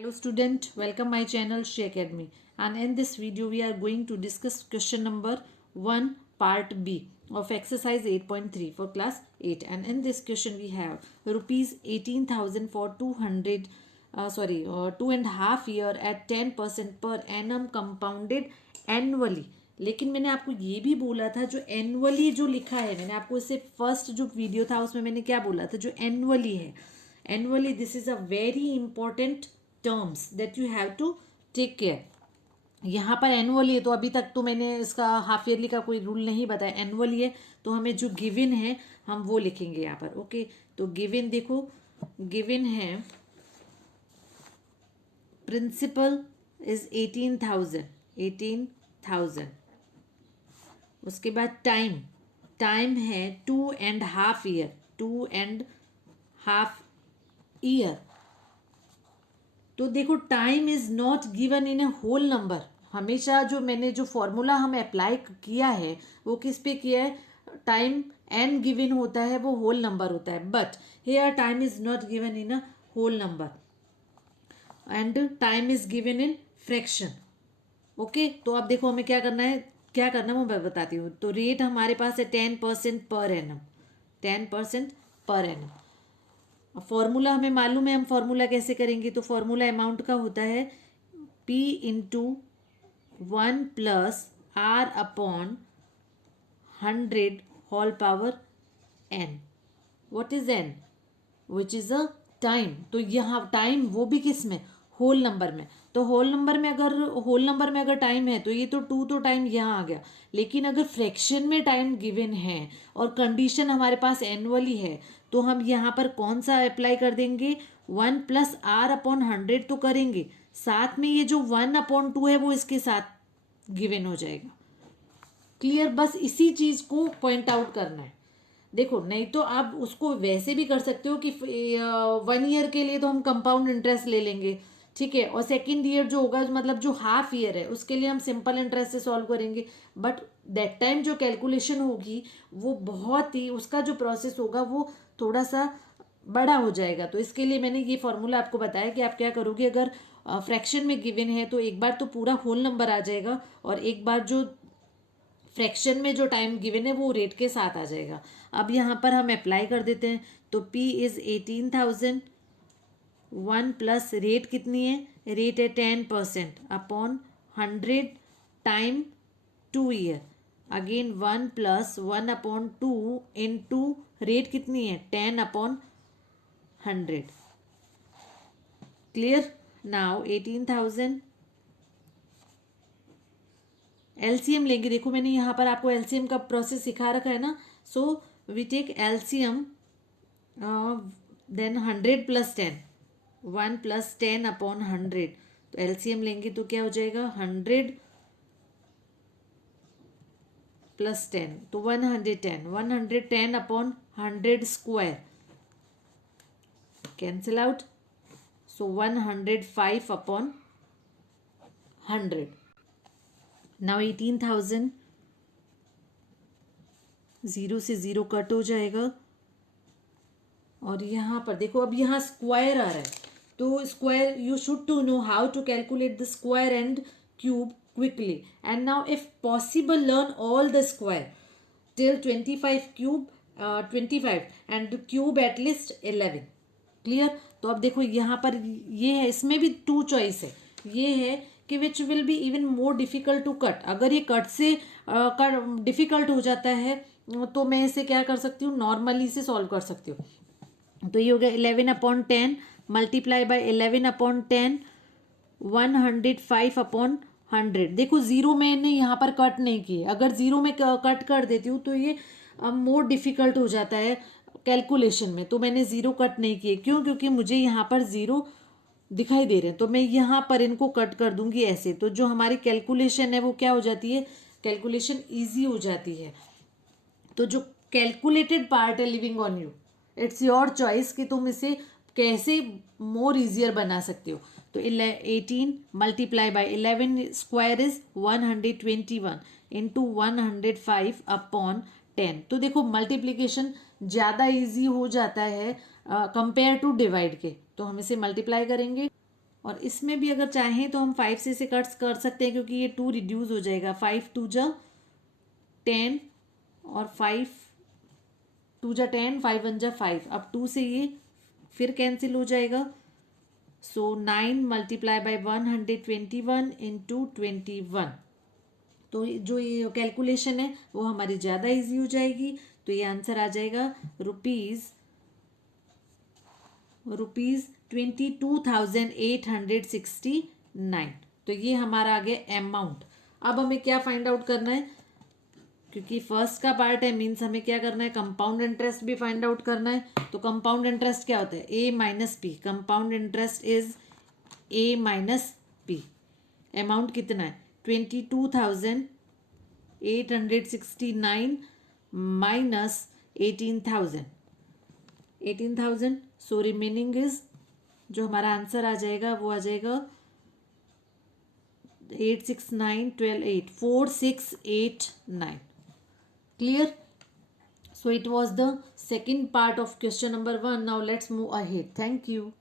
Hello student, welcome my channel Shri Academy, and in this video we are going to discuss question number 1 part B of exercise 8.3 for class 8, and in this question we have rupees 18,000 for 2.5 year at 10% per annum compounded annually. लेकिन मैंने आपको ये भी बोला था जो annually जो लिखा है, मैंने आपको इससे फर्स्ट जो वीडियो था उसमें मैंने क्या बोला था, जो एनुअली है, annually this is a very important terms that you have to take care. यहाँ पर एनुअली है तो अभी तक तो मैंने इसका हाफ ईयरली का कोई रूल नहीं बताया, एनुअली है तो हमें जो गिवन है हम वो लिखेंगे यहाँ पर। ओके, तो गिवन देखो, गिवन है प्रिंसिपल इज 18,000, उसके बाद टाइम, टाइम है 2.5 ईयर। तो देखो time is not given in a whole number. हमेशा जो मैंने जो फॉर्मूला हम अप्लाई किया है वो किस पे किया है, टाइम एन गिवन होता है वो होल नंबर होता है, but here time is not given in a whole number and time is given in fraction. Okay, तो अब देखो हमें क्या करना है वो मैं बताती हूँ। तो रेट हमारे पास है 10% per annum, 10% per annum. Formula हमें मालूम है, हम फॉर्मूला कैसे करेंगे, तो फॉर्मूला अमाउंट का होता है P into 1+R/100 whole power n। What is n? Which is a time. तो यहाँ टाइम वो भी किस में, होल नंबर में। तो होल नंबर में अगर टाइम है तो ये तो 2 तो टाइम यहाँ आ गया, लेकिन अगर फ्रैक्शन में टाइम गिवन है और कंडीशन हमारे पास एनुअली है तो हम यहाँ पर कौन सा अप्लाई कर देंगे, 1+R/100 तो करेंगे, साथ में ये जो 1/2 है वो इसके साथ गिवन हो जाएगा। क्लियर, बस इसी चीज को पॉइंट आउट करना है। देखो नहीं तो आप उसको वैसे भी कर सकते हो कि 1 ईयर के लिए तो हम कंपाउंड इंटरेस्ट ले लेंगे, ठीक है, और सेकेंड ईयर जो होगा मतलब जो हाफ ईयर है उसके लिए हम सिंपल इंटरेस्ट से सॉल्व करेंगे। बट दैट टाइम जो कैलकुलेशन होगी वो बहुत ही, उसका जो प्रोसेस होगा वो थोड़ा सा बड़ा हो जाएगा। तो इसके लिए मैंने ये फॉर्मूला आपको बताया कि आप क्या करोगे, अगर फ्रैक्शन में गिवन है तो एक बार तो पूरा होल नंबर आ जाएगा और एक बार जो फ्रैक्शन में जो टाइम गिवन है वो रेट के साथ आ जाएगा। अब यहाँ पर हम अप्लाई कर देते हैं। तो P इज 18,000, 1 प्लस रेट कितनी है, रेट है 10% upon 100 time 2 year, again 1+1/2 into rate कितनी है 10/100। क्लियर, नाउ 18,000 एलसीएम लेंगे। देखो मैंने यहाँ पर आपको एलसीएम का प्रोसेस सिखा रखा है ना। So we take LCM then 100+10, 1+10/100। तो एलसीएम लेंगे तो क्या हो जाएगा, 100+10 तो 110, 110/100 स्क्वायर कैंसिल आउट, सो 105/100। नाउ 18,000 0 से 0 कट हो जाएगा और यहाँ पर देखो अब यहाँ स्क्वायर आ रहा है, तो square you should to know how to calculate the square and cube quickly, and now if possible learn all the square till 25 cube, 25 and cube at least 11। Clear, तो अब देखो यहाँ पर ये है, इसमें भी 2 चॉइस है, ये है कि which will be even more difficult to cut. अगर ये कट से डिफिकल्ट हो जाता है तो मैं इसे क्या कर सकती हूँ, नॉर्मली से सॉल्व कर सकती हूँ। तो ये हो गया 11/10 मल्टीप्लाई बाय 11/10, 105/100। देखो जीरो मैंने यहाँ पर कट नहीं किए, अगर जीरो में कट कर देती हूँ तो ये मोर डिफिकल्ट हो जाता है कैलकुलेशन में, तो मैंने जीरो कट नहीं किए। क्यों? क्योंकि मुझे यहाँ पर जीरो दिखाई दे रहे हैं, तो मैं यहाँ पर इनको कट कर दूंगी ऐसे, तो जो हमारी कैलकुलेशन है वो क्या हो जाती है, कैलकुलेशन ईजी हो जाती है। तो जो कैलकुलेटेड पार्ट है living on you, it's your choice कि तुम इसे कैसे मोर इजियर बना सकते हो। तो 18 multiply by 11 square is 121 into 105/10। तो देखो मल्टीप्लीकेशन ज़्यादा इजी हो जाता है कंपेयर टू डिवाइड के, तो हम इसे मल्टीप्लाई करेंगे। और इसमें भी अगर चाहें तो हम 5 से इसे कट कर सकते हैं, क्योंकि ये 2 रिड्यूस हो जाएगा। 5 2 जा 10 और 5 2 जा 10, 5 1 जा 5। अब 2 से ये फिर कैंसिल हो जाएगा। सो 9 मल्टीप्लाई बाई 121 इंटू 21। तो जो ये कैलकुलेशन है वो हमारी ज़्यादा इजी हो जाएगी। तो ये आंसर आ जाएगा रुपीज़ 22,869। तो ये हमारा आ गया अमाउंट। अब हमें क्या फाइंड आउट करना है, क्योंकि फर्स्ट का पार्ट है, मीन्स हमें क्या करना है, कंपाउंड इंटरेस्ट भी फाइंड आउट करना है। तो कंपाउंड इंटरेस्ट क्या होता है, A minus P. Compound interest is A minus P. Amount कितना है, 22,869 माइनस 18,000। सो रिमेनिंग इज, जो हमारा आंसर आ जाएगा वो आ जाएगा 8 6 9 12 8 4689। Clear? So it was the second part of question number 1. Now let's move ahead. Thank you.